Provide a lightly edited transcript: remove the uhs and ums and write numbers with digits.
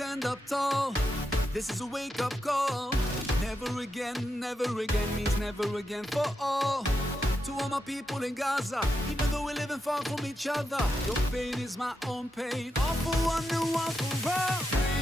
stand up tall. This is a wake-up call. Never again means never again for all. To all my people in Gaza, even though we're living far from each other, your pain is my own pain. All for one and one for all.